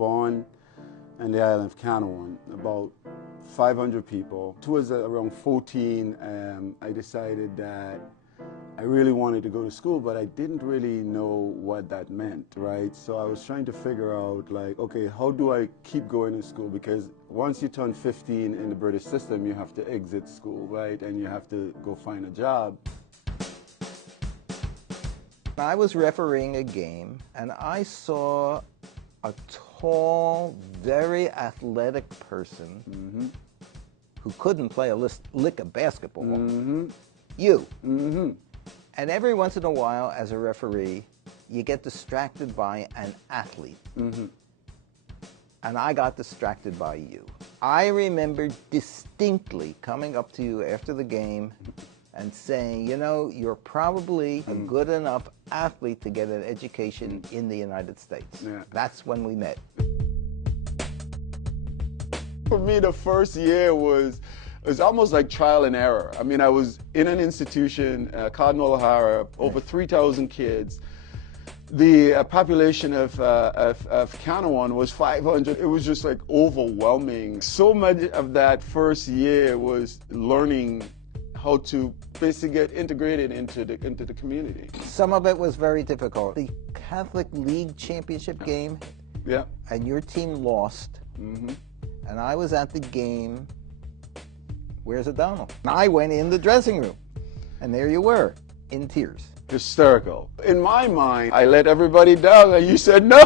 born on the island of Canouan, about 500 people. Towards around 14, I decided that I really wanted to go to school, but I didn't really know what that meant, right? So I was trying to figure out, like, okay, how do I keep going to school? Because once you turn 15 in the British system, you have to exit school, right? And you have to go find a job. I was refereeing a game, and I saw a tall, very athletic person who couldn't play a lick of basketball. You. And every once in a while, as a referee, you get distracted by an athlete. And I got distracted by you. I remember distinctly coming up to you after the game and saying, you know, you're probably a good enough athlete to get an education in the United States. Yeah. That's when we met. For me, the first year was almost like trial and error. I mean, I was in an institution, Cardinal O'Hara, over 3,000 kids. The population of Canouan was 500. It was just like overwhelming. So much of that first year was learning how to basically get integrated into the community. Some of it was very difficult. The Catholic League Championship game, and your team lost, and I was at the game. Where's Adonal? I went in the dressing room, and there you were, in tears. Hysterical. In my mind, I let everybody down, and you said no.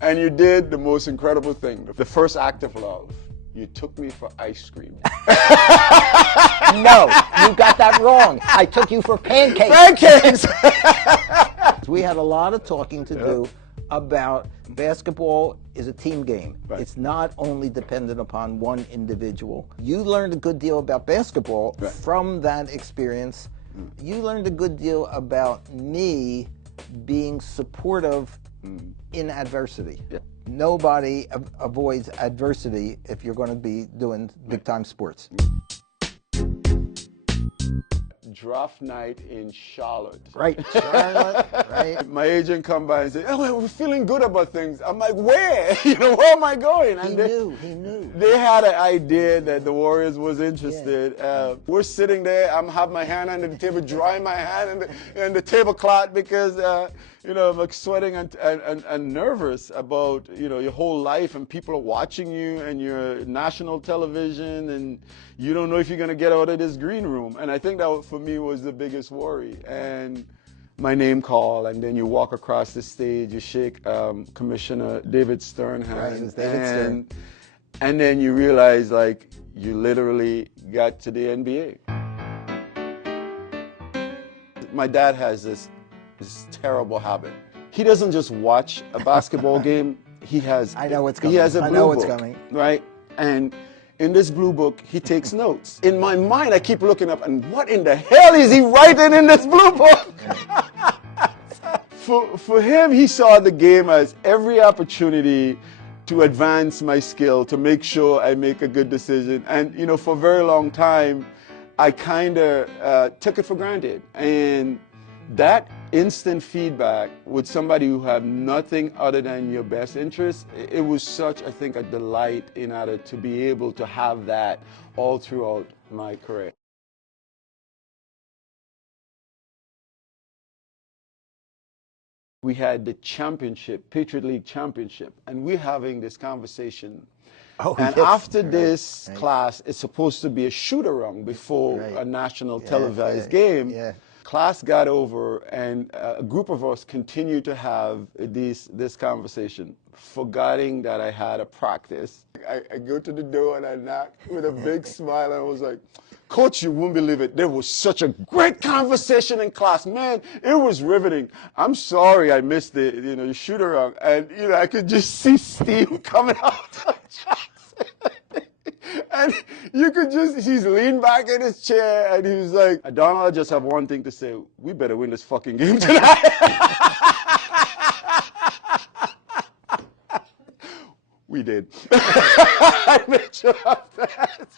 And you did the most incredible thing. The first act of love. You took me for ice cream. No, you got that wrong. I took you for pancakes. Pancakes! We had a lot of talking to do about basketball is a team game. Right. It's not only dependent upon one individual. You learned a good deal about basketball from that experience. You learned a good deal about me being supportive in adversity. Nobody avoids adversity if you're going to be doing big-time sports. Draft night in Charlotte. Right, Charlotte, right. My agent come by and say, oh, we're feeling good about things. I'm like, where? You know, where am I going? And He knew. They had an idea that the Warriors was interested. We're sitting there, I'm have my hand under the table, drying my hand in the tablecloth because, you know, I'm like sweating and nervous about, you know, your whole life and people are watching you and you're national television and you don't know if you're going to get out of this green room. And I think that for me was the biggest worry. And my name call, and then you walk across the stage, you shake Commissioner David Stern hand. Right, it was David Stern. And then you realize, like, you literally got to the NBA. My dad has this terrible habit. He doesn't just watch a basketball game. He has. I know what's coming. He has a blue book. I know what's coming. Right? And in this blue book, he takes notes. In my mind, I keep looking up, and what in the hell is he writing in this blue book? For him, he saw the game as every opportunity to advance my skill, to make sure I make a good decision. And, you know, for a very long time, I kind of took it for granted. And that instant feedback with somebody who had nothing other than your best interest, it was such, I think, a delight in order to be able to have that all throughout my career. We had the championship, Patriot League championship, and we're having this conversation. And after this class, it's supposed to be a shoot-around before a national televised game. Class got over, and a group of us continued to have this conversation, forgetting that I had a practice. I go to the door and I knock with a big smile, and I was like, Coach, you won't believe it. There was such a great conversation in class. Man, it was riveting. I'm sorry I missed the shoot-around. And, you know, I could just see steam coming out. And you could he's leaned back in his chair and he was like, Adonal, I just have one thing to say. We better win this fucking game tonight. We did. I made sure of that.